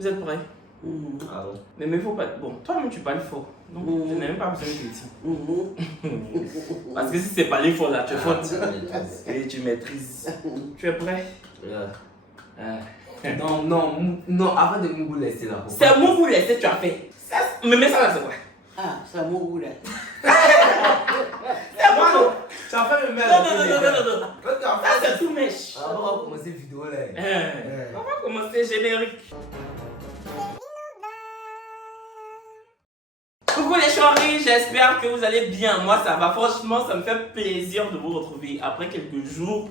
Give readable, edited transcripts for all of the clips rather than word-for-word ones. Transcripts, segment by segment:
Vous êtes prêts? Ah bon? Mais il faut pas. Bon, toi-même tu parles fort. Donc je n'ai même pas besoin de te dire. Parce que si c'est parler fort là, tu es faute. Et tu maîtrises. Tu es prêt? Non, avant de me laisser là. C'est mon goût laisser, tu as fait. Mais ça là, c'est quoi? Ah, c'est mon goût là. C'est bon. Tu as fait le même. Non. Ça c'est tout mèche. On va commencer la vidéo là. On va commencer générique. Coucou les chéris, j'espère que vous allez bien. Moi ça va, franchement ça me fait plaisir de vous retrouver après quelques jours.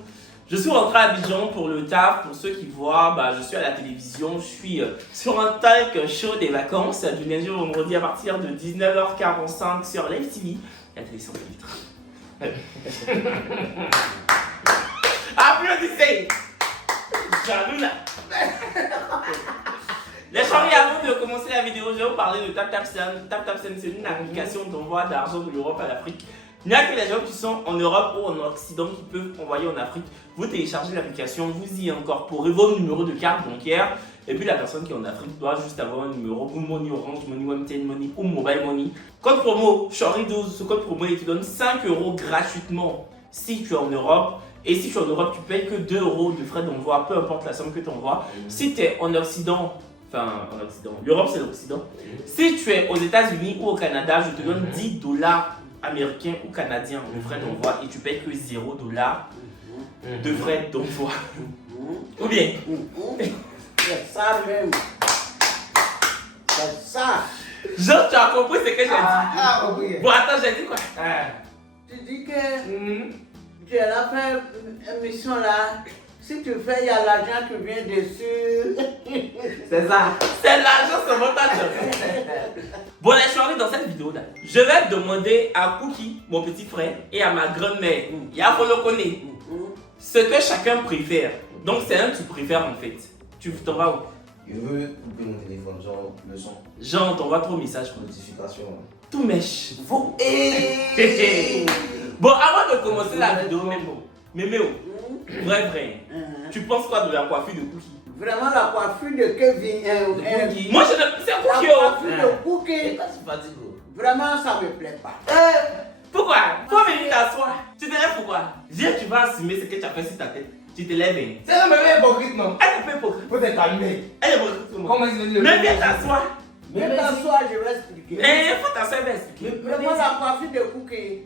Je suis rentré à Abidjan pour le taf. Pour ceux qui voient, je suis à la télévision. Je suis sur un talk show des vacances du lundi au vendredi à partir de 19h45 sur Live TV. La télé sans filtre. Applaudissez. Jaloux là. Les chéris, avant de commencer la vidéo, je vais vous parler de TapTapSend. TapTapSend, c'est une application d'envoi d'argent de l'Europe à l'Afrique. Il n'y a que les gens qui sont en Europe ou en Occident qui peuvent envoyer en Afrique. Vous téléchargez l'application, vous y incorporez vos numéros de carte bancaire. Et puis la personne qui est en Afrique doit juste avoir un numéro Money, Orange Money, MTN Money ou Mobile Money. Code promo Chori12, ce code promo il te donne 5 € gratuitement si tu es en Europe. Et si tu es en Europe, tu payes que 2 € de frais d'envoi, peu importe la somme que tu envoies. Si tu es en Occident, l'Europe c'est l'Occident. Si tu es aux États-Unis ou au Canada, je te donne 10 $ américains ou canadiens de frais d'envoi et tu payes que 0 $ de frais d'envoi. Ou bien? C'est ça même. C'est ça. Genre, tu as compris ce que j'ai dit? Oui. Bon, attends, j'ai dit quoi? Tu dis que tu es là faire une mission là. Si tu fais, il y a l'argent qui vient dessus. C'est ça. C'est l'argent, c'est mon job. Bon, les chéris, dans cette vidéo là, je vais demander à Cookie, mon petit frère, et à ma grand-mère, Yafo le connaît, ce que chacun préfère. Donc, c'est un tu préfères en fait. Tu t'en vas où? Je veux couper mon téléphone, genre le son. Genre, on t'envoie trop de messages. Notification. Tout mèche. Vous. Bon, avant de commencer la vidéo, Méméo, vrai, tu penses quoi de la coiffure de Cookie? Vraiment la coiffure de Kevin. Moi, c'est Cookie. La coiffure de Cookie. Pas si fatigue. Vraiment, ça me plaît pas. Pourquoi? Faut venir t'asseoir. Tu te lèves pourquoi? Viens, tu vas assumer ce que tu as fait sur ta tête. Tu te lèves. C'est un bébé hypocrite, non? Elle est pas hypocrite. Faut te calmer. Elle est hypocrite. Comment il se dit le Mais viens t'asseoir. Même t'asseoir, je vais expliquer. Il faut t'asseoir, je vais expliquer. Vraiment, la coiffure de Cookie,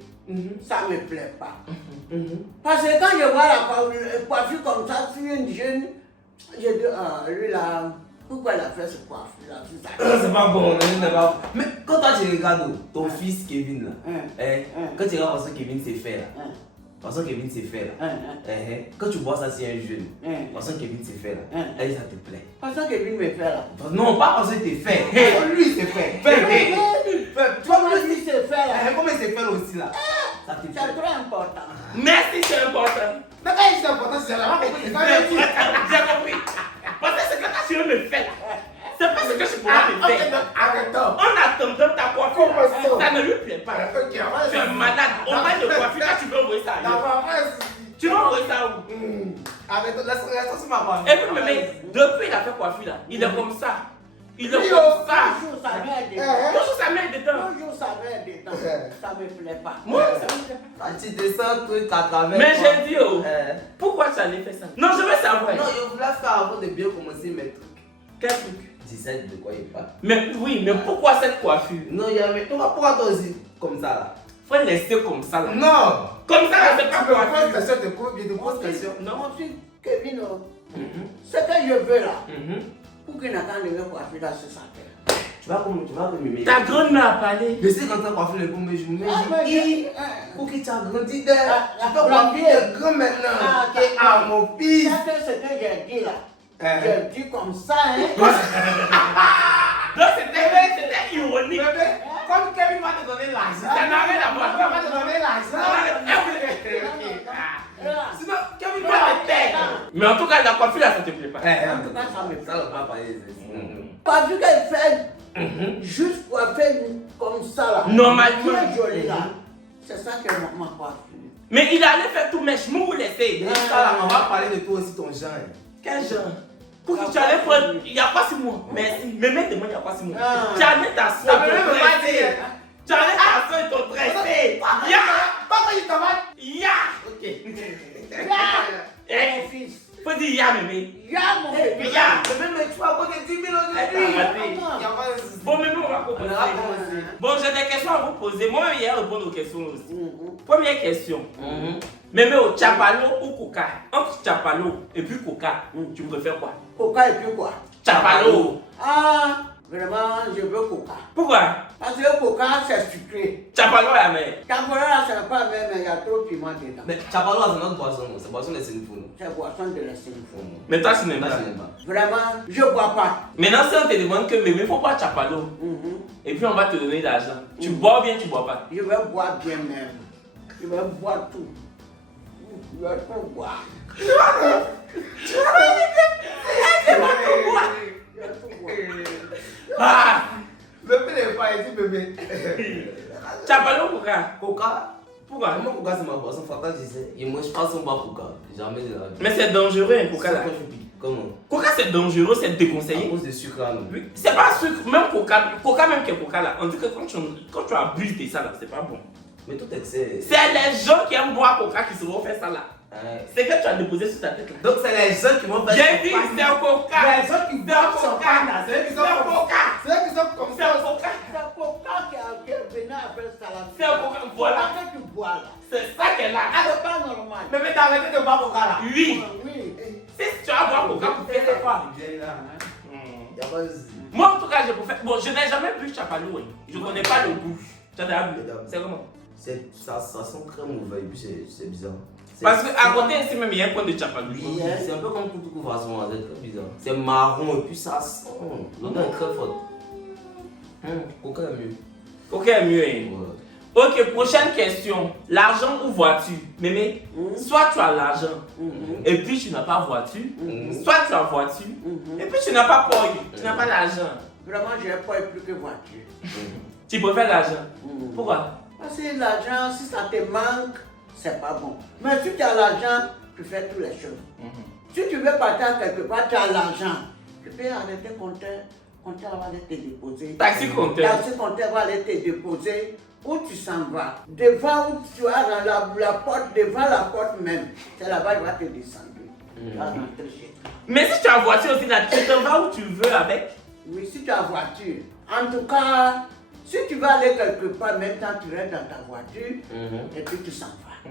ça me plaît pas. Parce que quand je vois la coiffure comme ça sur une jeune, je dis, lui là, pourquoi il a fait ce coiffure là? C'est pas bon, c'est pas. Mais quand toi tu regardes ton fils Kevin là, quand tu regardes façon Kevin s'est fait là, façon Kevin s'est fait là, quand tu vois ça c'est un jeune, façon Kevin s'est fait là, ça te plaît. Parce que Kevin me fait là. Non, pas parce que t'es fait. Lui il s'est fait. Toi lui s'est fait là. Comment il s'est fait aussi là? Ça te C'est plaît. très important. Merci, c'est important. Mais quand c'est important, c'est la J'ai compris. Parce que ce que ta chérie me fait, c'est pas ce que je pourrais me faire. Arrête-toi. En attendant ta coiffure, Comment ça? ça ne lui plaît pas. Tu es malade. Au moins de coiffure, là, tu veux envoyer ça ailleurs. Tu veux envoyer ça où? Arrête, laisse sur ma voix. Écoute, mais depuis il a fait coiffure là, il est comme ça. Il est comme ça. Toujours sa mère dedans. Toujours sa main dedans. Toujours sa mère dedans. Ça me plaît pas. Moi, ça me plaît pas. Quand tu descends, truc à travers. Mais j'ai dit, pourquoi tu allais faire ça? Non, je veux savoir. Non, je voulais faire avant de bien commencer mes trucs. Quel truc? 17 de quoi il parle. Mais oui, mais pourquoi cette coiffure? Non, il y a mais pourquoi toi aussi comme ça là? Faut laisser comme ça là. Non! Comme ça là, c'est pas Tu me poses coiffure. question de quoi? Je te pose question. Mon fils Kevin, ce que je veux là, pour qu'il n'attende de me coiffer là sur sa tête. Tu vas comme me mettre. Ta grand-mère a parlé. Je sais quand t'as coiffé le pommes, je me mets. Pour que tu as grandi de. Tu la peux coiffer de grand maintenant. Ah, mon fils! Ça c'est ce que j'ai dit là. J'ai dit comme ça, hein. Donc c'était ironique. Comme Kevin va te donner l'argent. Ça n'a rien à voir. Kevin va te donner l'argent. Sinon, Kevin va te taire. Mais en tout cas, la coiffure là, ça te plaît pas. En tout cas, ça me plaît. Ça ne va pas parler. Pas vu qu'elle fait juste coiffer comme ça là. Normalement. Très joli là. C'est ça que ma coiffure. Mais il allait faire tout mèche, vous laissez. On va parler de toi aussi, ton genre. Quel genre? Pour que tu allais prendre. Il y a pas 6 mois. Merci. Mais maintenant, il y a pas 6 mois. Tu allais ta soeur. Tu allais ta soeur et ton dressé. Ya! Papa, il t'avale. Ya! Ok. Ya, mon fils. Faut dire ya, bébé. Ya, mon bébé. Ya! Mais tu vas compter 10 000 Arrêtez. Bon, mais on va On commencer. va commencer. Bon, j'ai des questions à vous poser. Moi, il y a répondre aux questions aussi. Première question. Mais au Chapalo ou Coca? Entre Chapalo et puis Coca, tu préfères quoi? Coca et puis quoi? Chapalo. Ah, vraiment, je veux Coca. Pourquoi? Parce que Coca, c'est sucré. Chapalo est amer. Tambola, là, ce n'est pas même, mais il y a trop de piment dedans. Mais Chapalo, c'est notre boisson. C'est boisson de Sénéfono. C'est boisson de la Sénéfono. Mais toi, tu n'aimes Moi, pas. je n'aime pas. Vraiment, je ne bois pas. Maintenant, si on te demande que, mais il ne faut pas Chapalo, et puis on va te donner de l'argent, tu bois ou bien tu bois pas? Je vais boire bien même. Je vais boire tout. Je vais tout boire. Je vais tout boire. Ah! Bébé n'est pas ici, bébé. Chapalo ou Coca? Coca. Pourquoi? Moi, Coca, c'est ma boisson fatale, je sais. Et moi, je passe un bar Coca. Jamais de la vie. Mais c'est dangereux, un Coca là. Comment? Coca c'est dangereux, c'est À déconseillé. cause du sucre là. Oui, c'est pas sucre, même Coca même qui est Coca là. On dit que quand tu abuses de ça là, c'est pas bon. Mais tout excès. C'est les gens qui aiment boire Coca qui se vont faire ça là. Ouais. C'est que tu as déposé sur ta tête là. Donc, c'est les gens qui vont faire. J'ai dit c'est un Coca. Les gens qui boivent son pain là. C'est eux qui C'est un sont comme Coca. C'est eux qui sont comme C'est un ça. Coca. C'est Coca qui est venu après ça là. C'est un Coca. Voilà. Coca que tu bois là. C'est ça qu'elle a. Ah, c'est pas normal. Mais t'as arrêté de boire Coca là. Oui. Oui. Si tu vas boire Coca pour faire ça quoi? Y'a pas de. Moi en tout cas je préfère. Bon, je n'ai jamais bu Chapalo. Hein. Je connais pas le goût. Tu as déjà bu? C'est comment? Ça sent très mauvais et puis c'est bizarre. Parce qu'à côté ici même il y a un point de Chapalo. Oui, c'est un peu comme Koutou façon, c'est très bizarre. C'est marron et puis ça sent. L'odeur est très forte. Coca est mieux. Coca est mieux. Hein. Ouais. Ok, prochaine question. L'argent ou voiture? Mémé, soit tu as l'argent et puis tu n'as pas voiture, soit tu as voiture et puis tu n'as pas port, tu n'as pas l'argent. Vraiment, je n'ai pas plus que voiture. Tu préfères l'argent. Pourquoi? Parce que l'argent, si ça te manque, c'est pas bon. Mais si tu as l'argent, tu fais toutes les choses. Si tu veux partir quelque part, tu as l'argent. Tu peux arrêter le compteur va aller te déposer. Taxi compteur. Taxi compteur va aller te déposer. Où tu s'en vas? Devant où tu as dans la porte, devant la porte même. C'est là-bas qu'il va te descendre. Tu vas rentrer chez toi. Mais si tu as voiture aussi, là, tu t'en vas où tu veux avec. Oui, si tu as voiture. En tout cas, si tu vas aller quelque part, même temps tu restes dans ta voiture et puis tu s'en vas.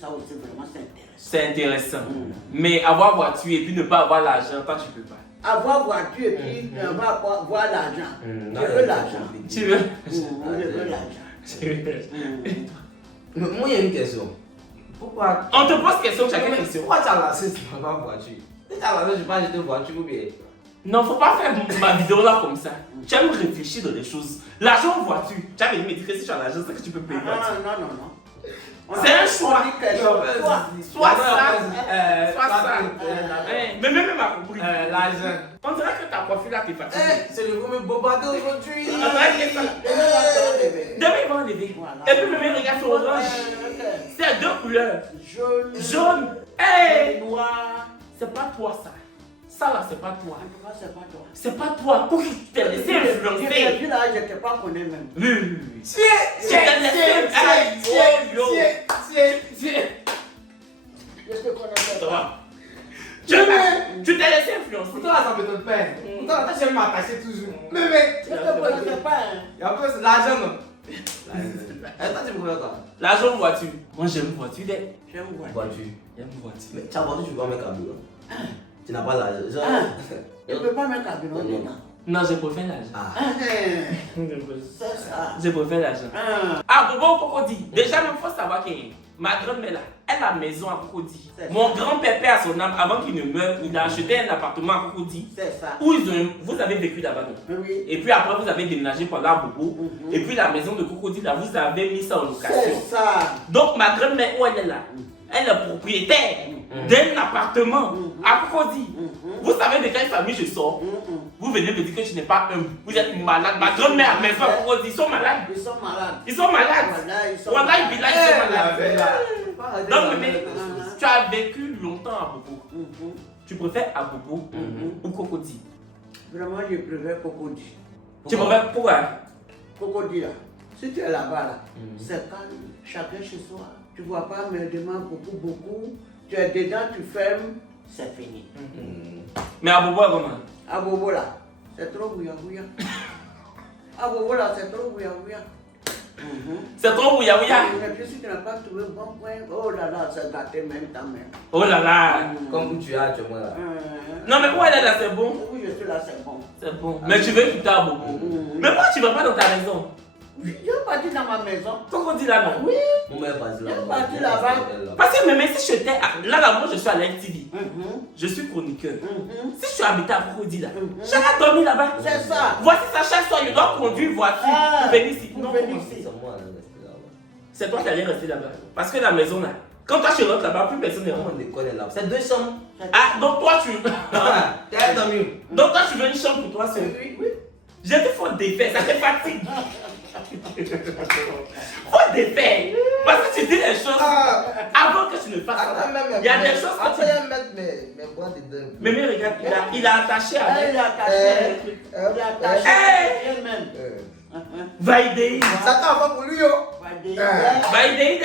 Ça aussi, vraiment, c'est intéressant. C'est intéressant. Mais avoir voiture et puis ne pas avoir l'argent, toi tu peux pas. Avoir voiture et puis ne pas avoir l'argent. Je veux l'argent. Tu veux? Je veux l'argent. Moi, il y a une question. Pourquoi On te pose question, chacun question. Pourquoi tu as lancé si tu n'as pas de voiture? Si tu as lancé, je pas acheter une voiture ou bien. Non, faut pas faire ma vidéo là comme ça. Tu aimes réfléchir dans les choses. L'argent ou voiture, tu as venu me dire que si tu as l'argent, c'est que tu peux payer voiture. Non. C'est un choix. Soit ça, soit ça. Mais même m'a compris. L'argent. On dirait que ta coiffure là t'es fatiguée. C'est le vous me bombarder aujourd'hui. On dirait que ça. Demain il va enlever. Et puis même regarde sur orange. C'est deux couleurs. Jaune. Hey! Noir. C'est pas toi ça. Ça là c'est pas toi. C'est pas toi. C'est pas toi. Pour qui tu t'es laissé influencer. J'ai là, je ne t'ai pas connu même. Oui. Tiens. Je t'ai laissé. Je te connais Ça pas. va. Tu t'es laissé influencer. Pourtant, ça me donne peine. Pourtant, j'aime m'attacher toujours. Mais, Je ne te connaissais pas. il y a un peu l'argent, non? Toi, tu me connais pas? L'argent voiture. Moi j'aime voiture. J'aime voiture. Voiture. J'aime voiture. Mais tu as voiture, tu peux pas mettre carburant. Tu n'as pas l'argent. Je ne peux pas mettre carburant dedans. Non, je préfère l'argent. C'est ça. Je préfère l'argent. Ah, Bobo Cocody. Déjà, même faut savoir que ma grand-mère là, elle a maison à Cocody. Mon grand-père à son âme, avant qu'il ne meure, il a acheté un appartement à Cocody. C'est ça. Où vous avez vécu là-bas. Oui. Et puis après, vous avez déménagé pendant Bobo. Et puis la maison de Cocody là, vous avez mis ça en location. C'est ça. Donc ma grand-mère, où elle est là, elle est propriétaire d'un appartement à Cocody. Vous savez de quelle famille je sors? Vous venez me dire que tu n'es pas humble. Vous êtes malade. Ma grand-mère, mes frères, ils sont malades. Ils sont malades. Ils sont malades. Voilà, ils sont Voilà, ils sont malades. Donc, Donc, mais tu as vécu longtemps à Bobo. Tu préfères Abobo ou Cocody? Vraiment, je préfère Cocody. Tu préfères pourquoi? Cocody là. Si tu es là-bas, là, c'est calme, chacun chez soi. Tu ne vois pas mes demandes beaucoup. Tu es dedans, tu fermes, c'est fini. Mais Abobo est comment? Abobo là, c'est trop bouillant. Abobo là, c'est trop bouillant. C'est trop bouillant. Mais puis si tu n'as pas trouvé un bon point, oh là là, c'est gâté même ta mère. Oh là là. Comme tu es actuellement là. Non, mais pourquoi elle est là, c'est bon? Oui, je suis là, c'est bon. C'est bon. Mais tu veux quitter Abobo. Mais pourquoi tu ne vas pas dans ta maison? Je suis parti dans ma maison. Cocody là, non? Oui. Mon mère est parti Elle est partie là-bas. là-bas. Parce que même si j'étais. Là, moi, je suis à l'LTV. Je suis chroniqueur. Si je suis habité à Cocody là, j'allais dormir là-bas. C'est ça. Voici ça, chaque soir, je dois conduire une voiture pour venir ici. Pour Non, venir comment? ici. C'est moi là, rester là-bas. C'est toi qui allais rester là-bas. Parce que la maison là, quand toi tu rentres là-bas, plus personne ne rentre. On déconne là. C'est 2 chambres. Ah, donc toi tu. T'es dans mieux. Donc toi tu veux une chambre pour toi seul. Oui. J'ai dit faut défaire, ça te fatigue. Faut défaire. Parce que tu dis les choses avant que tu ne fasses ça. Il y a des choses que tu Après, mettre mes bras dedans. Mais regarde, il a attaché avec. Il a attaché. Il a attaché. Elle-même. Vaidei. Ça t'a fait pour lui, yo. Vaidei.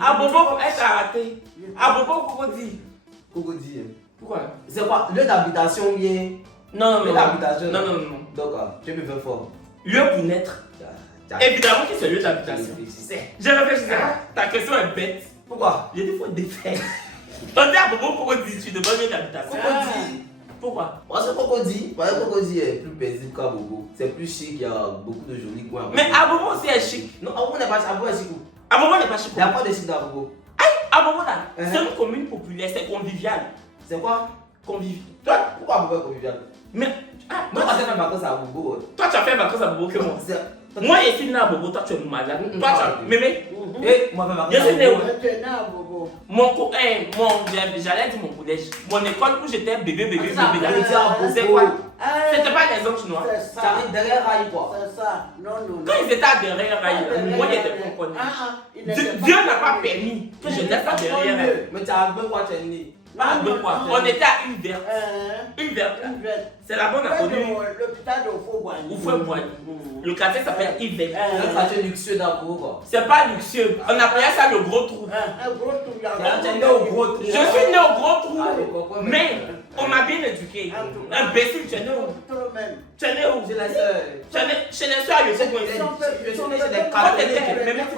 Abobo, elle t'a raté. Abobo, Cocody. Cocody. Pourquoi? C'est quoi? Lieu d'habitation bien. Non. Lieu d'habitation. Non. Donc, tu peux faire fort. Lieu pour naître. Évidemment que c'est lieu d'habitation. J'ai réfléchi ça. Ta question est bête. Pourquoi? J'ai dit faut défaire. On dit à Bobo Cocody, tu demandes lieu d'habitation. Cocody. Pourquoi? Parce que Cocody est plus paisible qu'à Bobo. C'est plus chic, il y a beaucoup de jolis coins. Mais Abobo aussi est chic. Non, Abobo n'est pas chic. Abobo est chic. Abobo n'est pas chic. Il n'y a pas de chic dans Abobo. Abobo là, c'est une commune populaire, c'est convivial. C'est quoi? Convivial. Toi, pourquoi Abobo est convivial? Mais. Moi, j'ai fait mes vacances à Abobo. Toi, tu as fait vacances à Bobo que moi. Moi, je suis né à Bobo, toi, tu es malade. Toi, tu as. Mémé. Et moi, je Je suis né où? Tu es né à Bobo. J'allais dire mon collège. Mon école où j'étais bébé. C'est quoi? C'était pas les hommes chinois. C'est ça. T'arrives derrière Raï, quoi. C'est ça. Non. Quand ils étaient à derrière, moi, j'étais pas connu. Dieu n'a pas permis que je laisse à derrière. Mais tu as bien quoi tu es né. Pas de quoi. On était à une verte. Une verte. C'est là-bas qu'on a connu. L'hôpital de Fauboigny. Fauboigny. Le quartier s'appelle Yves. Un quartier luxueux d'Abobo, quoi. C'est pas luxueux. On appelait ça le gros trou. Un gros trou. Tu es né au gros trou. Je suis né au gros trou. Mais on m'a bien éduqué. Imbécile, tu es né où? Tu es né où? Chez les sœurs. Tu es né chez les soeurs, je sais quoi. Je suis né chez les catholiques.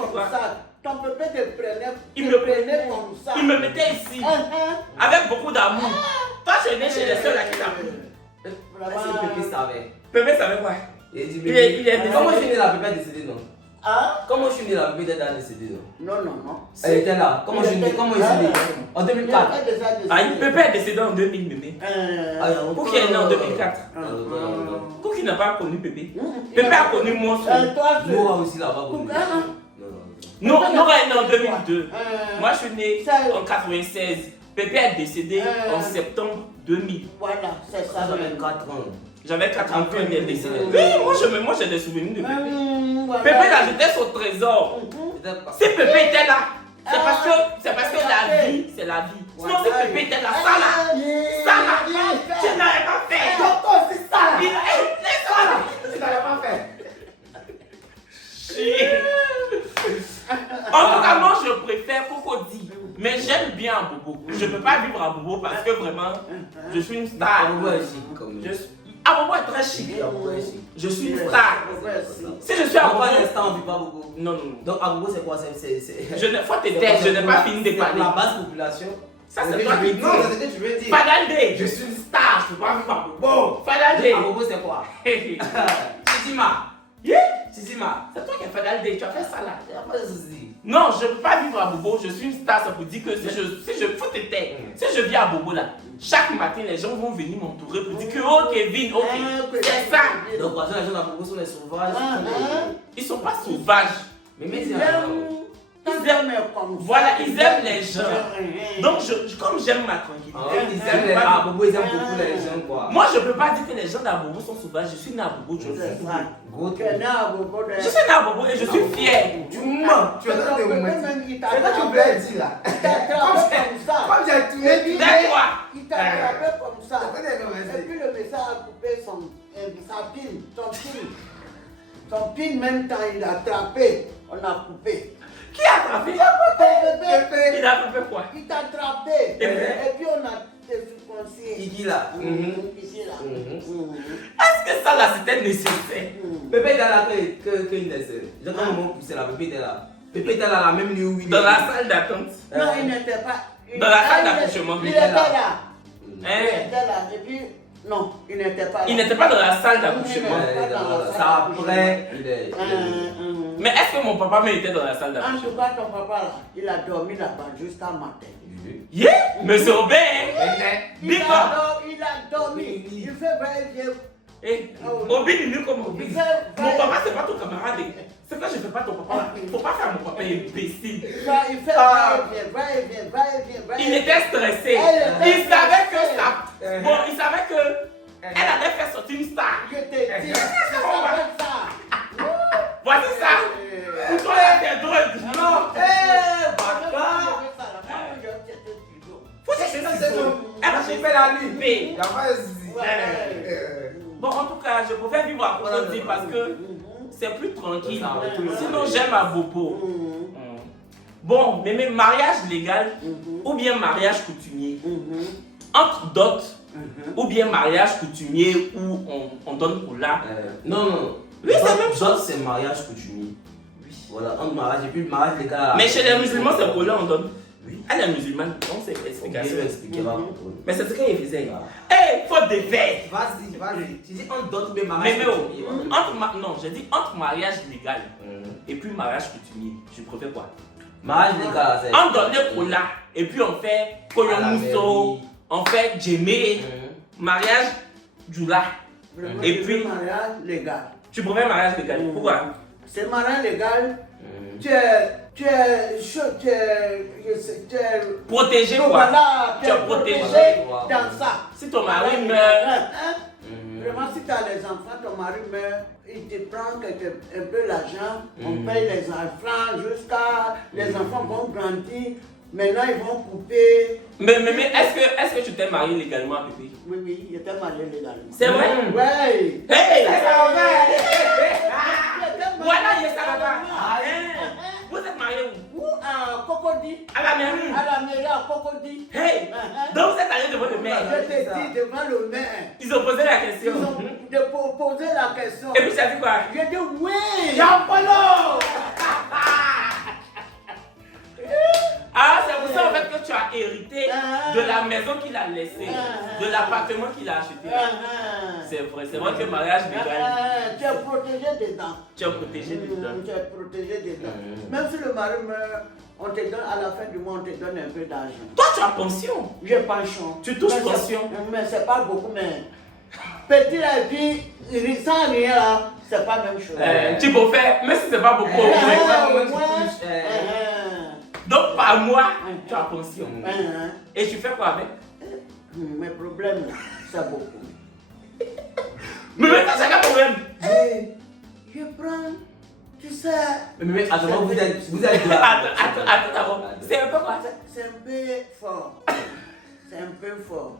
Ton pépé te prenait. Il me prenait comme ça. Il me mettait ici. Avec beaucoup d'amour. Toi, tu es né chez les soeurs là qui t'a pris. Est-ce que Pépé savait? Pépé savait quoi? Il dit, Il est décédé. comment je suis né la Pépé est décédée, non? Ah? Comment je suis né la Pépé est décédée, non? Non. Elle était là. Comment je suis né? Comment je suis né? En 2004. Ah, Pépé est décédé en 2000, mémé. Pour qui est né en 2004. Pour qui n'a pas connu Pépé. Pépé a connu moi seul. Nora aussi là-bas. Nora est né en 2002. Moi, je suis né en 96. Pépé est décédé en septembre 2000. Voilà, c'est ça. J'avais 4 ans. J'avais 4 ans quand il est décédé. Oui, moi j'ai des souvenirs de Pépé. Pépé là, j'étais au trésor. Si Pépé était là, c'est parce que la vie, c'est la vie. Sinon, si Pépé était là, ça là, tu n'aurais pas fait. C'est ça là. Tu n'aurais pas fait. En tout cas, moi je préfère Cocody. Mais j'aime bien Abobo. Je ne peux pas vivre à Abobo parce que vraiment, je suis une star. Abobo est chic comme nous. Abobo est très chic. Je suis une star. Si je suis à Abobo. Pour l'instant, on ne vit pas beaucoup. Non. Donc, Abobo, c'est quoi? Faut te taire, je n'ai pas fini de parler. La basse population. Ça, c'est toi qui dis. Non, c'est ce que tu veux dire. Fadalde. Je suis une star, je ne peux pas vivre à Abobo. Fadalde. Abobo, c'est quoi? Tizima. Tizima. C'est toi qui as Fadalde. Tu as fait ça là. Il n'y a pas de souci. Non, je ne peux pas vivre à Bobo, je suis une star, ça vous dit que si je faut te taire. Si je vis à Bobo là, chaque matin les gens vont venir m'entourer pour dire que oh Kevin, ok, c'est ça. Donc, par exemple, les gens à Bobo sont des sauvages. Ils sont pas sauvages. Mais c'est Ils ils aiment. Voilà, ils aiment les gens. Donc, comme j'aime ma tranquillité. Ils aiment les Abobo, ils aiment beaucoup les gens, quoi. Moi, je peux pas dire que les gens d'Abobo sont sauvages. Je suis né à Abobo, je suis né à Abobo et je suis fier. Tu mens. Tu es dans tes moments. C'est quoi tu voulais dire là? Comme j'ai tué, D'accord. Il t'a attrapé comme ça. Et puis le médecin a coupé sa pine, son pine même temps il a attrapé, on a coupé. Qui a attrapé? Il a attrapé quoi? Il t'a attrapé. Et puis on a circoncis. Ici là. Ici là. Est-ce que ça là c'était nécessaire? Pépé était là que il naissait. J'ai quand même poussé là, Pépé était là. Pépé était là la même nuit où il Dans la salle d'attente. Non, il n'était pas. Dans la salle d'accouchement. Il était là. Hein? Il était là. Et puis, non, il n'était pas là. Il n'était pas dans la salle d'accouchement. Ça après, il est. Mais est-ce que mon papa était dans la salle En d'accouchement? tout cas, ton papa là, il a dormi là-bas jusqu'à matin. Yeah, monsieur Aubin. Il a dormi. Il fait va-et-vient. Eh, Obi est nu comme Obi. Il Mon fait papa, c'est pas ton camarade. C'est que je fais pas ton papa. Faut pas faire mon papa imbécile. il fait va-et-vient. Il était stressé. Il savait que ça. Bon, il savait que elle allait faire sortir une star. Je t'ai dit, c'est ça. Voici ça. Pour toi, il y a des drogues. Non, bâtard. Faut chercher ça. Elle a fait la nuit. La base. Bon, en tout cas, je préfère vivre à Cocody parce que c'est plus tranquille. Sinon, j'aime à Bopo. Bon, mais mariage légal ou bien mariage coutumier. Entre dot ou bien mariage coutumier où on donne pour là. Non. Oui, c'est même chose. C'est mariage coutumier. Oui. Voilà, entre mariage et puis le mariage légal. Mais chez les musulmans, c'est pour là on donne. Oui. Elle est musulmane, donc c'est explication. Mais c'est ce qu'elle faisait. Hé, faute de fait. Vas-y. Tu dis entre dot ou bien mariage coutumier. Non, j'ai dit entre mariage légal et puis mariage coutumier. Je préfère quoi? Mariage légal, c'est. On donne pour là et puis on fait Koyomuso, on fait Djemé, mariage Djoula. Et puis. Mariage légal. Tu préfères mariage légal? Pourquoi? C'est mariage légal. Tu es protégé quoi? Voilà, tu es protégé dans ça. Si ton mari meurt. Vraiment, si tu as les enfants, ton mari meurt, il te prend un peu l'argent, on paye les enfants jusqu'à. Les enfants vont grandir. Maintenant, ils vont couper. Mais est-ce que tu t'es marié légalement à Pépé? Oui, il était marié légalement. C'est vrai? Oui. Hey! Voilà, il est ça. Vous êtes marié où? À Cocody. À la mairie? À la mairie, à Cocody. Hey! Donc vous êtes allé devant le maire? Je t'ai dit devant le maire. Ils ont posé la question. Ils ont posé la question. Et puis tu as dit quoi? J'ai dit oui. Jean-Polo! Ah, c'est pour ça en fait que tu as hérité de la maison qu'il a laissée, de l'appartement qu'il a acheté. C'est vrai que mariage légal. Tu es protégé dedans. Tu es protégé dedans. Tu es protégé dedans. Même si le mari meurt, on te donne à la fin du mois, on te donne un peu d'argent. Toi, tu as pension. J'ai pension. Tu touches pension. Mais c'est pas beaucoup, mais petit là et puis sans rien là, c'est pas la même chose. Tu peux faire, même si c'est pas beaucoup. Donc par mois, tu as pension. Et tu fais quoi avec? Mes problèmes, c'est beaucoup. Mais maintenant, c'est quel problème? Je prends, tu sais. Mais attends, vous êtes là. Attends d'abord. C'est un peu quoi? C'est un peu fort. C'est un peu fort.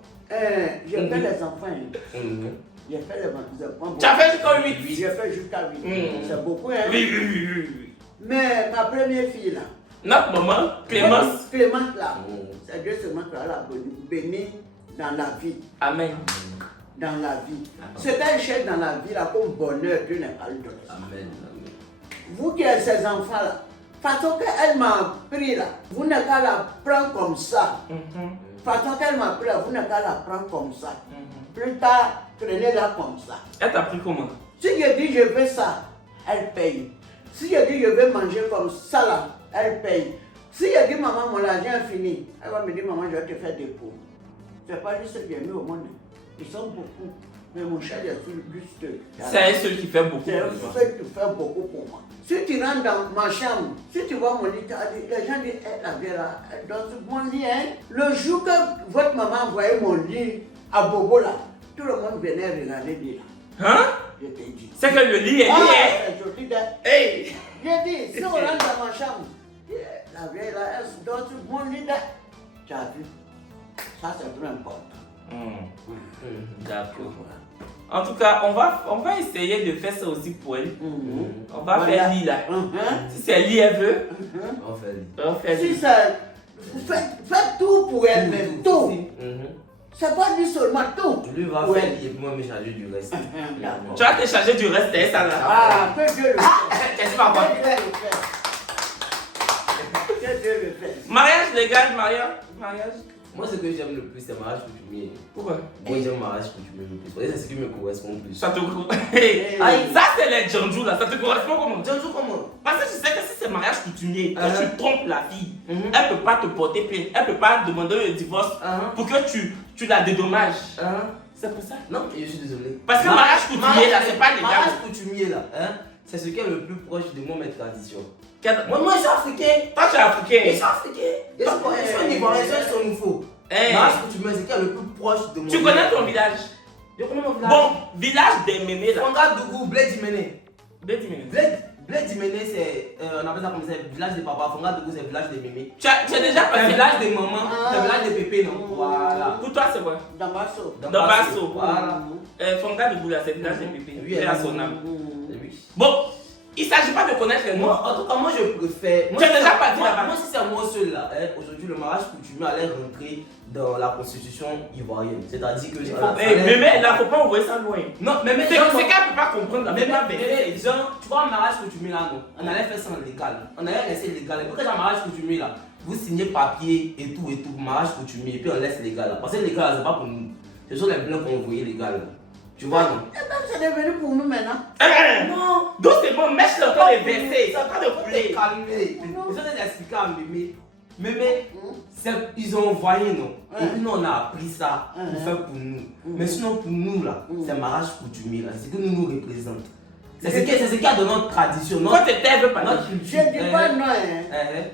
J'ai fait les enfants. J'ai fait les enfants. Tu as fait jusqu'à 8? J'ai fait jusqu'à 8. C'est beaucoup, hein? Oui. Mais ma première fille là. Notre maman, Clémence. Clémence là, c'est Dieu seulement qui l'a béni dans la vie. Amen. Dans la vie. Ce qu'elle cherche dans la vie là, comme bonheur, Dieu n'est pas le donné. Amen. Vous qui êtes ces enfants là, façon qu'elle m'a pris là, vous n'avez qu'à la prendre comme ça. Façon qu'elle m'a pris là, vous n'avez qu'à la prendre comme ça. Plus tard, prenez-la comme ça. Elle t'a pris comment? Si je dis je veux ça, elle paye. Si je dis je veux manger comme ça là, elle paye. Si je dis maman, mon argent est fini, elle va me dire maman, je vais te faire des pots. C'est pas juste ce que j'ai mis au monde. Ils sont beaucoup. Mais mon cher, il est juste. C'est celui qui fait beaucoup. C'est celui qui fait beaucoup pour moi. Si tu rentres dans ma chambre, si tu vois mon lit, les gens disent, la vieille là, elle dort sur mon lit. Hein. Le jour que votre maman envoyait mon lit à Bobo là, tout le monde venait regarder le lit là. Hein? Je t'ai dit. C'est que le lit est lié, hein? Je dis, Hey! j'ai dit, si on rentre dans ma chambre, la vieille là, elle dort sur mon lit là. Tu as vu? Ça, c'est très important. D'accord. En tout cas, on va essayer de faire ça aussi pour elle. On va faire lit là. Si c'est lit, elle veut. On fait Si ça, faites tout pour elle, même tout. C'est pas dit seulement tout. Lui va faire lit et puis moi me charger du reste. Tu vas te charger du reste, c'est ça là. Ah, que Dieu le fait. Qu'est-ce que tu vas voir? Que Dieu le fait. Mariage légal, mariage. Moi, ce que j'aime le plus, c'est mariage coutumier. Pourquoi? Moi, j'aime mariage coutumier le plus. C'est ce qui me correspond le plus. Ça te correspond. Ça, c'est les Djandjou là. Ça te correspond comment? Djandjou comment? Parce que je sais que si c'est mariage coutumier, quand tu trompes la fille, elle ne peut pas te porter plainte. Elle ne peut pas demander le divorce pour que tu la dédommages. C'est pour ça? Non, je suis désolé. Parce que mariage coutumier là, c'est pas légal. Mariage coutumier là, c'est ce qui est le plus proche de moi, mes traditions. Moi, je suis africain. Toi, tu es africain. Je suis africain. Je suis ivoirien, je suis nouveau. Mariage coutumier, c'est ce qui est le plus proche de moi. Tu connais ton village? Je connais mon village. Bon, village des Mémés là. Fonga Dougou, Bled Dimene. Bled Dimene. Bled Dimene, c'est. On appelle ça comme ça, village des papas. Fonga Dougou, c'est village des mémés. Tu as déjà C'est passé. village des mamans, c'est village des pépés, non? Voilà. Pour toi, c'est quoi? Dans Basso. Dans Basso. Voilà. Fonga de Boula, c'est village des Pépés. Oui, Et à son âme. Oui. Bon, il ne s'agit pas de connaître les noms. Moi, en tout cas, moi je préfère. Tu as déjà parti là-bas? Moi, si c'est moi seul là, aujourd'hui, le mariage coutumier allait rentrer dans la constitution ivoirienne. C'est-à-dire que. Mais là, il ne faut pas envoyer ça loin. Non, mais C'est qu'elle ne peut pas comprendre la mais même les gens, tu vois, un mariage coutumier là, non, on allait faire ça en légal. On allait laisser légal. Et pour que j'ai un mariage coutumier là, vous signez papier et tout, mariage coutumier, et puis on laisse légal là. Parce que légal là, c'est pas pour nous. Ce sont les blancs qu'on envoyait légal là. Tu vois, non? Et ben, c'est devenu pour nous maintenant. Non! Donc c'est bon, mèche le temps de verser, c'est en train de couler. Calmer. Ils ont expliqué à Mémé. Mémé, ils ont envoyé, non? Et puis nous, on a appris ça pour faire pour nous. Mais sinon, pour nous, là, c'est mariage coutumier, là. C'est ce que nous représente. C'est ce qui a de notre tradition. Quand tu t'es veut pas Je ne dis pas non, hein.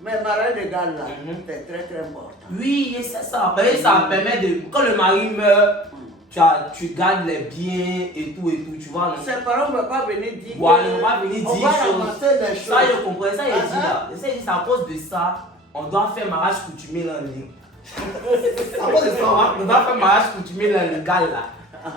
Mais mariage légal, là, c'est très très important. Oui, c'est ça. Ça permet de. Quand le mari meurt, tu gardes les biens et tout, tu vois. Ses parents ne vont pas venir dire. Voilà, on va venir dire. On va ramasser des choses. Ça, je comprends. Ça, il dit là. C'est à cause de ça, on doit faire mariage coutumier là en ligne. À cause de ça, on doit faire mariage coutumier là légal là.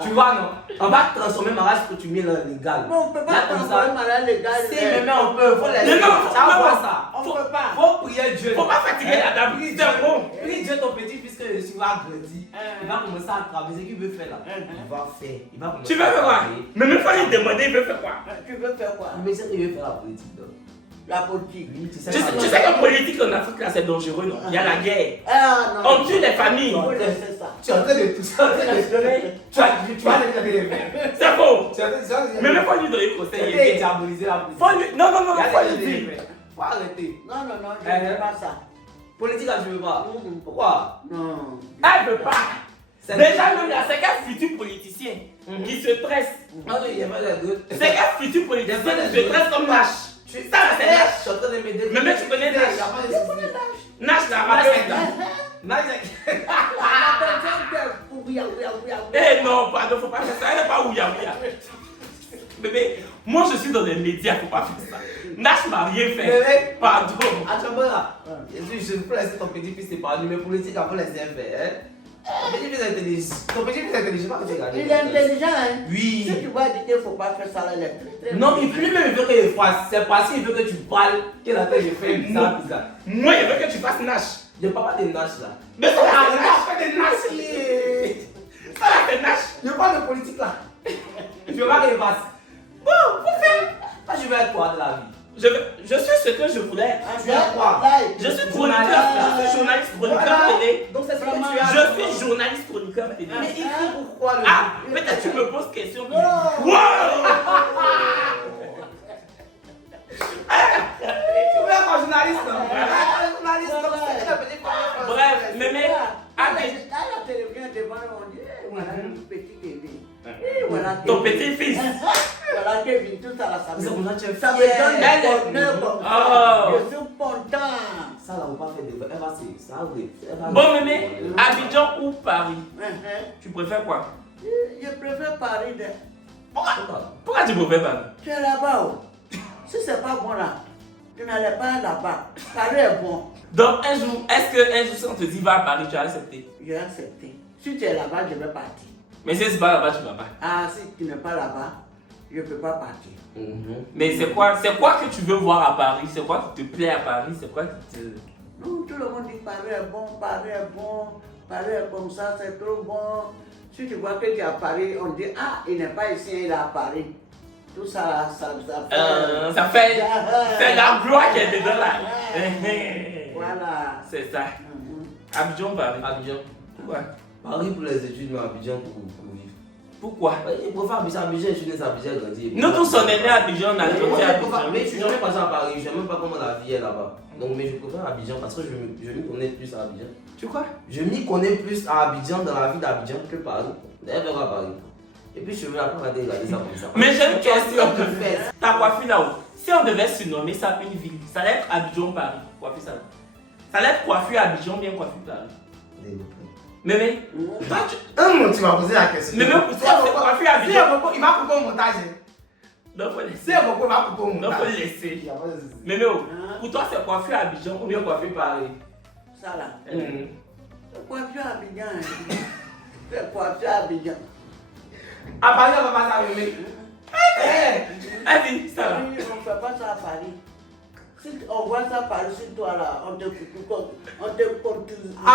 Tu vois, non? On va transformer mariage coutumier là légal. Mais on ne peut pas transformer mariage légal. Si, mais on peut. Faut laisser. Ça. On ne peut pas. Faut prier Dieu. Faut pas fatiguer la dame. C'est bon. Prie Dieu ton petit puisque je suis agrandi. Il va commencer à travailler. Ce qu'il veut faire là. Il va faire. Il va commencer. Tu veux faire quoi? Mais même fois il demander, il veut faire quoi? Tu veux faire quoi? Mais c'est qu'il veut faire la politique. La politique. Oui, Tu sais que politique en Afrique là c'est dangereux, non? Il y a la guerre. Ah non. On tue les familles. On laisse ça. Tu es en train de tout ça. Tu vas les faire. C'est faux. Tu es en train de ça. Mais même fois lui donner conseil. Il est diabolisé la politique. Faut lui. Non, faut lui dire. Faut arrêter. Non, je ne veux pas ça. Politique là, je veux pas. Pourquoi? Non. Elle veut pas. Déjà, même là, c'est qu'un futur politicien qui se tresse. Ah oui, il y a pas de doute. C'est qu'un futur politicien qui se tresse comme Nash. Ça, c'est Nash. Je suis en train de m'aider. Mais tu connais Nash. Nash, la rappelle. Nash, Eh non, pardon, faut pas faire ça. Elle n'est pas ouïa. Bébé, moi je suis dans les médias, faut pas faire ça. Nash m'a rien fait. Pardon. Achambara, je peux laisser ton petit fils s'épargner, mais politique, il faut laisser faire. Ton petit fils est intelligent. Ton petit fils est intelligent, pas que tu regardes. Il est intelligent, hein? Oui. Si tu vois dire qu'il ne faut pas faire ça, là, il est très Non, il plus même il veut qu'il fasse. C'est parce qu'il veut que tu parles qu'il a fait des faits bizarres. Moi, il veut que tu fasses Nash. Je parle pas de Nash là. Mais ça, c'est Nash. Ça, c'est Nash. Je parle de politique là. Je veux pas qu'il fasse. Bon, faut faire. Moi, je veux être quoi de la vie? Je suis ce que je voulais. Tu as quoi? Je suis chroniqueur. Je suis journaliste chroniqueur télé. Donc, c'est ce que tu as. Je suis journaliste chroniqueur télé. Mais écris pourquoi le. Ah, peut-être tu me poses question. Non. Wow! Tu veux être un journaliste, non? Journaliste, donc c'est un petit peu. Bref, mémé. À la télévision devant, on dit, voilà, une petite télé. Voilà. Ton petit-fils. Voilà, Kevin, tout ça là, ça me C'est comme ça que tu es ça me fier. donne du bonheur comme ça. Oh. Je suis content. Ça, là, on va pas faire de... Elle va se... Ça va... Bon, mémé, Abidjan ou Paris? Tu préfères quoi? Je préfère Paris. Pourquoi tu préfères Paris? Tu es là-bas. Si c'est pas bon là, tu n'allais pas là-bas. Paris est bon. Donc, un jour, est-ce qu'un jour, si on te dit va à Paris, tu as accepté? J'ai accepté. Si tu es là-bas, je vais partir. Mais si c'est pas là-bas, tu vas pas. Ah, si tu n'es pas là-bas, je ne peux pas partir. Mais c'est quoi que tu veux voir à Paris? C'est quoi qui te plaît à Paris? C'est quoi qui te... Non, tout le monde dit Paris est bon, Paris est bon, Paris est comme ça, c'est trop bon. Si tu vois que tu es à Paris, on dit ah, il n'est pas ici, il est à Paris. Tout ça, ça fait. C'est la gloire qui est dedans là. Voilà. C'est ça. Abidjan, Paris. Abidjan. Pourquoi? Paris pour les études, mais Abidjan pour vivre. Pourquoi? Il préfère Abidjan, Abidjan, je suis né à Abidjan, grandi. Nous tous on est nés à Abidjan, on a grandi à Abidjan. Mais je suis jamais passé à Paris, je ne sais même pas comment la vie est là-bas. Donc, mais je préfère Abidjan parce que je m'y connais plus à Abidjan. Tu crois? Je m'y connais plus à Abidjan, dans la vie d'Abidjan, que Paris. Elle verra à Paris. Et puis je vais après regarder ça comme ça. Mais j'ai une question. Ta coiffure là-haut, si on devait surnommer ça une ville, ça allait être Abidjan Paris. Coiffure ça. Ça allait être coiffure Abidjan, bien coiffure Paris. Mémé, toi tu m'as posé la question. Mémé, pour toi, c'est coiffure Abidjan. Il va couper au montage. Non, faut laisser. Si il va couper au Non, montage. faut laisser. Mémé, pour toi, c'est coiffure Abidjan ou bien coiffure Paris? Ça là. Mm. Coiffure Abidjan. C'est coiffure Abidjan. À Paris, on va pas s'arriver. Vas-y, ça va. On ne fait pas ça à Paris. Si on voit ça à Paris, c'est toi là, on te compte. À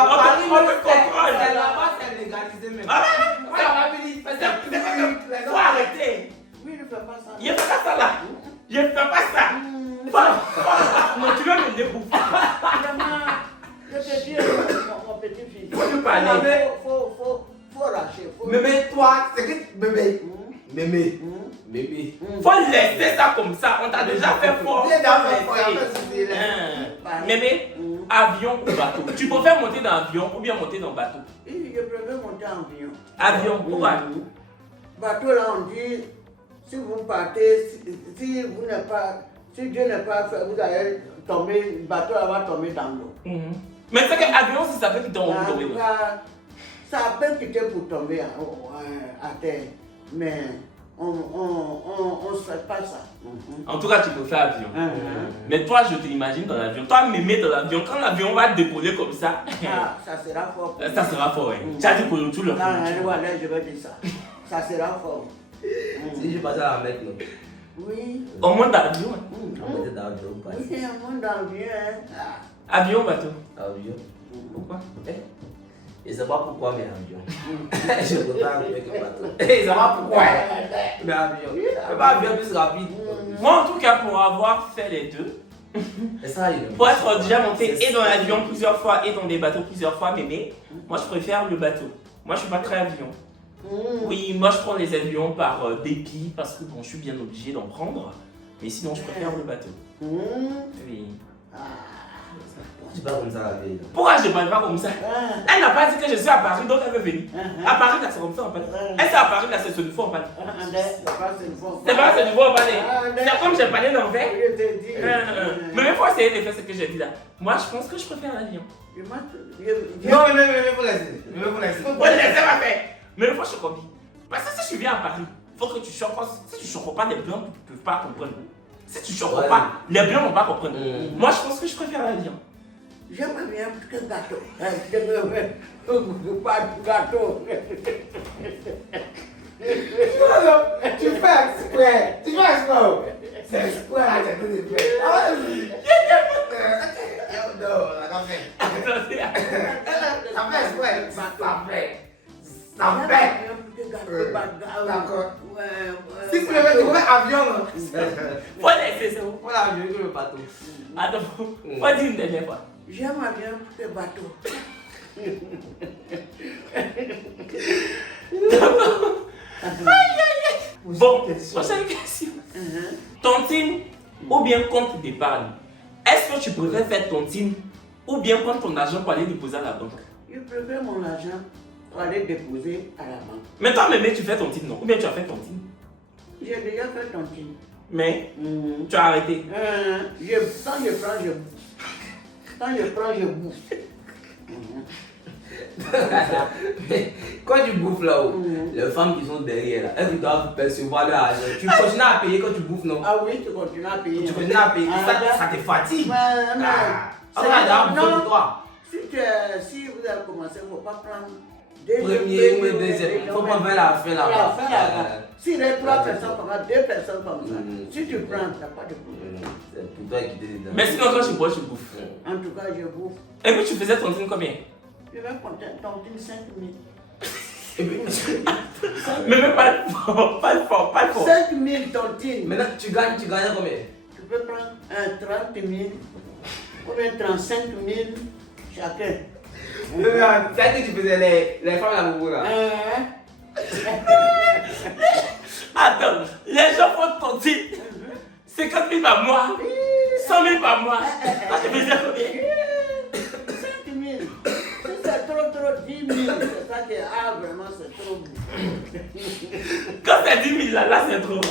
Paris, on te contrôle. c'est là-bas, c'est légalisé même. Ah, Ça va venir. faut arrêter. Oui, ne fais pas ça. Je fais pas ça là. Je fais pas ça. Non, tu vas me débouffer. Vraiment, je te dis, mon petit-fils. Faut nous parler. Faut lâcher. Mémé, toi, c'est que. Mémé. Mémé. Faut laisser ça comme ça. On t'a déjà fait fort. Viens d'abord, il y a pas de souci, là. Mémé, avion ou bateau? Tu préfères monter dans l'avion ou bien monter dans le bateau? Oui, je préfère monter en avion. Avion, pourquoi? Bateau là, on dit, si vous partez, si vous n'êtes pas, si Dieu n'est pas fait, vous allez tomber, le bateau là va tomber dans l'eau. Mais c'est que avion, si ça fait qu'il tombe, En tomber. tout cas, ça peut quitter pour tomber à terre, mais on ne fait pas ça. En tout cas, tu préfères avion. Mais toi, je t'imagine dans l'avion. Toi, m'aimer dans l'avion. Quand l'avion va décoller comme ça, Ça sera fort. ça sera fort. Hein. Tu as dit pour tout le Non, voilà, je vais dire ça. Ça sera fort. Si je passe à la Mecque, non. Oui. Au moins d'avion. On va être dans l'avion, pas Oui, c'est un monde d'avion. Avion ou bateau? Avion. Pourquoi? Je ne sais pas pourquoi, mais avion. Je préfère avec un bateau. Je ne sais pas pourquoi. Mais avion. Mais pas avion plus rapide. Moi, en tout cas, pour avoir fait les deux, Et ça, il pour être déjà monté et dans l'avion plusieurs fois et dans des bateaux plusieurs fois, mémé, moi je préfère le bateau. Moi je suis pas très avion. Oui, moi je prends les avions par dépit parce que bon, je suis bien obligé d'en prendre. Mais sinon, je préfère le bateau. Oui. Tu parles comme ça la vieille. Pourquoi je ne parle pas comme ça? Elle n'a pas dit que je suis à Paris, donc elle veut venir. À Paris, là, c'est comme ça, en fait. Elle c'est à Paris, là, c'est une fois, en fait. C'est pas c'est une fois, en fait. C'est comme j'ai parlé d'envers. Mais il faut essayer de faire ce que j'ai dit là. Moi, je pense que je préfère l'avion. Non, mais vous laissez. Vous laissez. Bon, laissez ma faire. Mais une fois, je comprends. Parce que si je viens à Paris, il faut que tu choques. Si tu choques pas, les blancs ne peuvent pas comprendre. Si tu choques pas, les blancs ne vont pas comprendre. Moi, je pense que je préfère l'avion. J'aimerais bien que gâteau. Pas de gâteau. Tu fais exprès. Tu fais exprès. C'est exprès, là, tu as tout fait. Non, ça fait. Ça fait exprès. Ça fait. D'accord. Si tu veux avion, Faut laisser ça. Voilà, avion que le bateau. Attends, faut dire une dernière fois. J'aimerais bien que bateau. Bon, prochaine question. Tontine ou bien compte d'épargne? Est-ce que tu préfères faire tontine ou bien prendre ton argent pour aller déposer à la banque? Je préfère mon argent. pour aller déposer à la banque. Mais toi, mémé, tu fais tontine, non? Ou bien tu as fait tontine? J'ai déjà fait tontine. Mais tu as arrêté. Quand je prends, je bouffe. Quand je prends, je bouffe. Quand tu bouffes là-haut, les femmes qui sont derrière là, elles doivent percevoir leur argent. Tu continues à payer quand tu bouffes, non? Ah oui, tu continues à payer. Tu continues à payer. Ça te fatigue. Non, pour toi. Si vous avez commencé, il ne faut pas prendre Premier ou deuxième. Il faut pas faire la fin là-bas. Si les 3 personnes comme ça, 2 personnes comme ça, si tu prends, tu n'as pas de problème. C'est pour toi qui te dis. Mais sinon, quand tu bois, tu bouffes. En tout cas, je bouffe. Et puis tu faisais tontine combien? Je vais compter tontine 5 000. Mais même pas fort, pas fort, pas fort. 5 000 tontines. Maintenant, tu gagnes combien? Tu peux prendre 30 000 ou bien 35 000 chacun. C'est que tu faisais les femmes à boubou là. Attends, les gens font tontine. 50 000 par mois, 100 000 par mois. Toi, tu faisais combien? 5 000. Si c'est trop, 10 000. C'est ça qui est, vraiment, c'est trop. Quand c'est 10 000 là, c'est trop. Si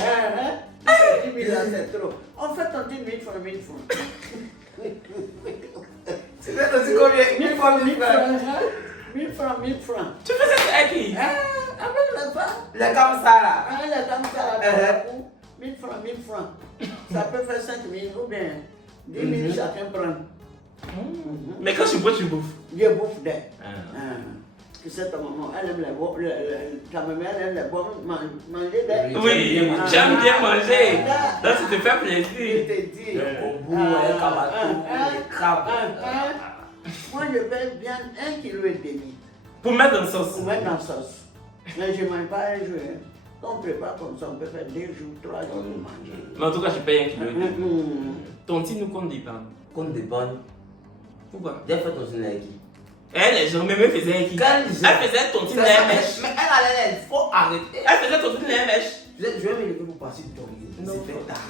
c'est 10 000 là, c'est trop. On fait tontine 1000 francs, 1000 francs. C'est aussi combien? 1000 francs, 1000 francs. 1000 francs, 1000 francs. Tu faisais ça avec qui? Avec les femmes. Les comme ça là. Les comme ça là, 1000 francs, 1000 francs. Ça peut faire 5 000 ou bien 10 000 chacun prend. Mais quand tu bois, tu bouffes. Je bouffe d'elle. Tu sais, ta maman, elle aime les bons. Ta maman, elle aime les bons manger d'elle. Oui, j'aime bien manger. Donc tu te fais Je plaisir. te dis. Le koubou, les kabato, les crabes. Moi, je fais bien 1,5 kg. Pour mettre dans la sauce. Pour mettre dans la sauce. Mais je ne mange pas un jour. Quand on prépare comme ça, on peut faire 2 jours, 3 jours pour manger. Mais en tout cas, je paye 1 kilo. Tontine ou compte d'épargne? Compte d'épargne. Pourquoi? J'ai fait ton signe avec qui? Les gens, même faisaient avec qui? Elle faisait tontine de mèche. Mais elle allait, il faut arrêter. Elle faisait tontine de mèche. Je vais me lever pour passer du temps.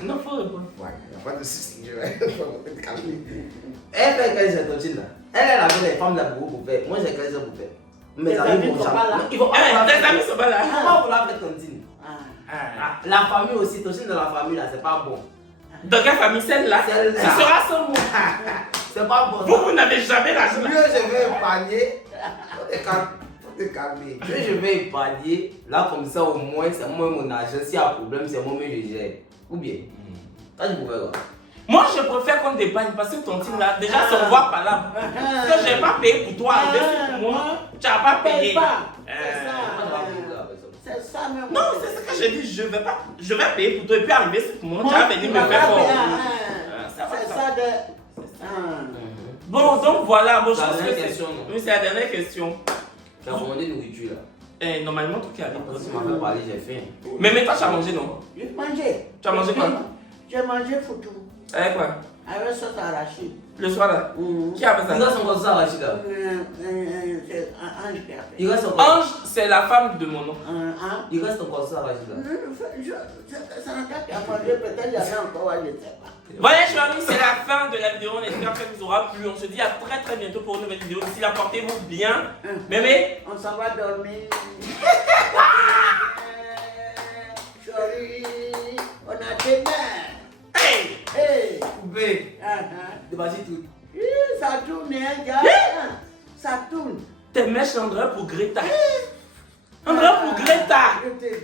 Non, faut répondre. Ouais, il n'y a pas de souci. Je vais te calmer. Elle fait qu'elle s'est tontine là. Elle avait les femmes là pour faire. Moi j'ai qu'elle pour faire. Mes amis vont jamais. Ils vont pas Tes amis sont pas là. Comment vous l'avez fait tontine? La famille aussi, tontine de la famille là, c'est pas bon. Dans quelle famille? Celle-là? Celle-là. Ce sera sans mot. C'est pas bon. Vous n'avez jamais l'argent. Mieux, je vais épargner. Faut te calmer. Je vais épargner. Là, comme ça, au moins, c'est moi mon argent. S'il y a un problème, c'est moi qui je gère. Ou bien, toi, tu pouvais voir. Moi, je préfère qu'on dépanne parce que tontine là, déjà, son voix par là. Parce que je n'ai pas payé pour toi, pour moi. Tu n'as pas payé. C'est ça même. Non, c'est ce que j'ai dit. Je vais payer pour toi et puis arriver sur moi. Tu vas venir me faire fort. C'est ça de. Bon, donc voilà. Bon, je La pense que dernière c'est question, non? oui, c'est la dernière question. Tu as commandé nourriture là. Normalement, tout qui arrive. Quand tu m'as fait parler, j'ai faim. Mais toi, tu as mangé, non? J'ai mangé. Tu as mangé quoi? J'ai mangé foutu. Avec quoi? Avec sauce arachide. Le soir là? Qui a fait ça? Il reste encore ça, Rachida. C'est Ange qui a fait. Il reste encore. Ange, c'est la femme de mon nom. Il reste encore ça, Rachida. Ça n'a qu'à manger, peut-être il y en a encore, je ne sais pas. Voilà, chers amis, c'est la fin de la vidéo. On espère qu'elle vous aura plu. On se dit à très bientôt pour une nouvelle vidéo. D'ici là, portez-vous bien. Mémé, On s'en va dormir. Chérie, on a des mères. hey! Hey! Coupé. Débattis tout. Ça tourne, hein, gars? Ça tourne. Tes mèches, André pour Greta. André pour Greta. Je te